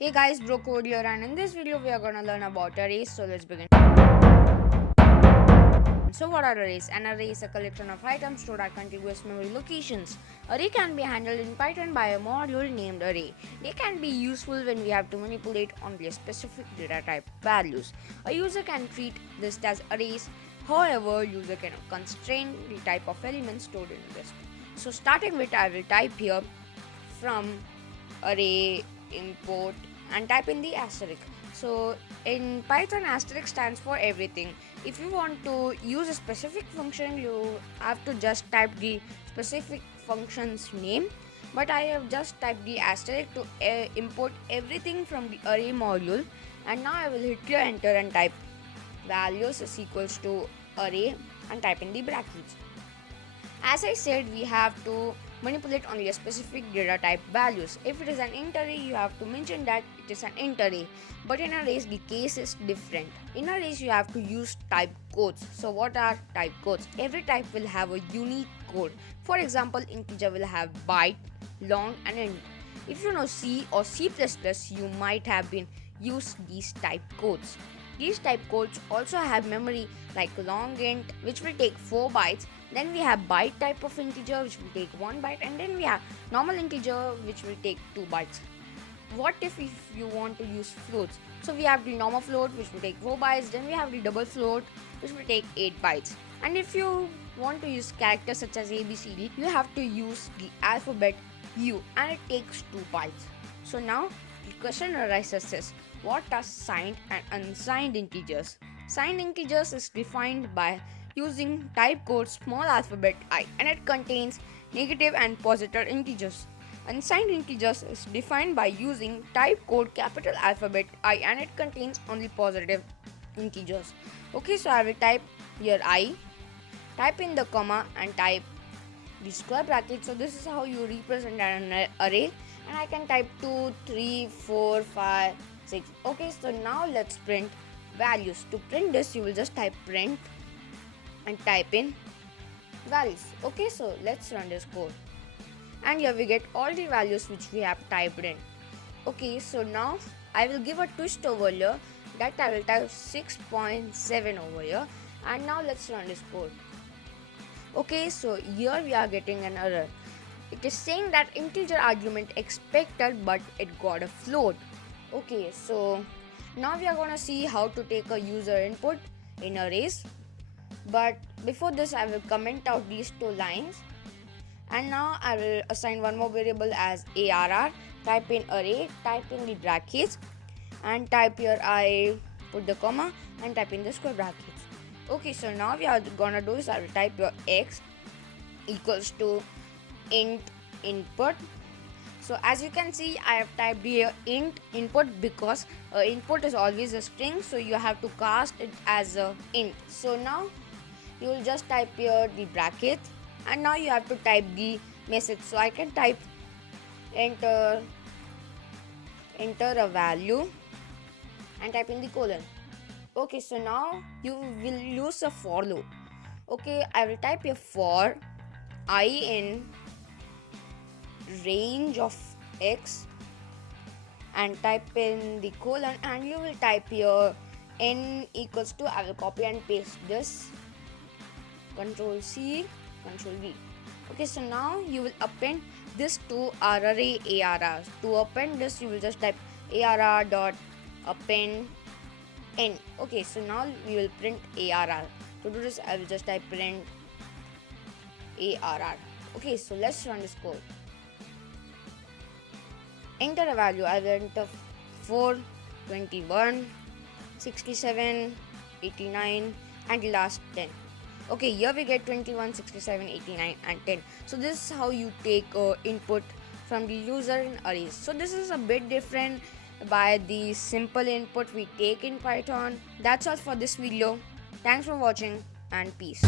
Hey guys, bro Code here, and in this video we are gonna learn about arrays. So let's begin. So what are arrays? An array is a collection of items stored at contiguous memory locations. Array can be handled in Python by a module named array. They can be useful when we have to manipulate only a specific data type values. A user can treat this as arrays. However, user can constrain the type of elements stored in this. So starting with, I will type here from array import and type in the asterisk. So in Python, asterisk stands for everything. If you want to use a specific function, you have to just type the specific function's name, but I have just typed the asterisk to import everything from the array module. And now I will hit your enter and type values is equals to array and type in the brackets. As I said, we have to manipulate only a specific data type values. If it is an int array, you have to mention that it is an int array. But in arrays, the case is different. In arrays, you have to use type codes. So what are type codes? Every type will have a unique code. For example, integer will have byte, long, and int. If you know C or C++, you might have been used these type codes. These type codes also have memory like long int, which will take 4 bytes. Then we have byte type of integer, which will take 1 byte, and then we have normal integer, which will take 2 bytes. What if you want to use floats? So we have the normal float, which will take 4 bytes. Then we have the double float, which will take 8 bytes. And if you want to use characters such as A, B, C, D, you have to use the alphabet U, and it takes 2 bytes. So now the question arises is, what are signed and unsigned integers? Signed integers is defined by using type code small alphabet I, and it contains negative and positive integers. Unsigned integers is defined by using type code capital alphabet I, and it contains only positive integers. Okay, so I will type here I, type in the comma and type the square bracket. So this is how you represent an array, and I can type 2, 3, 4, 5, 6. Okay, so now let's print values. To print this, you will just type print and type in values. Okay, so let's run this code, and here we get all the values which we have typed in. Okay, so now I will give a twist over here, that I will type 6.7 over here, and now let's run this code. Okay, so here we are getting an error. It is saying that integer argument expected, but it got a float. Okay, so now we are gonna see how to take a user input in arrays. But before this, I will comment out these 2 lines, and now I will assign one more variable as arr. Type in array, type in the brackets, and type here I, put the comma, and type in the square brackets. Okay, so now we are gonna do is I will type your x equals to int input. So as you can see, I have typed here int input because input is always a string, so you have to cast it as a int. So now you will just type here the bracket, and now you have to type the message. So I can type enter a value and type in the colon. Okay, so now you will use a for loop. Okay, I will type here for I in range of x and type in the colon, and you will type here n equals to, I will copy and paste this, Control C, Control V. Okay, so now you will append this to our array arr. To append this, you will just type arr dot append n. Okay, so now we will print arr. To do this, I will just type print arr. Okay, so let's run this code. Enter a value. I will enter 4, 21, 67, 89, and the last 10. Okay, here we get 21, 67, 89, and 10. So this is how you take input from the user in arrays. So this is a bit different by the simple input we take in Python. That's all for this video. Thanks for watching, and peace.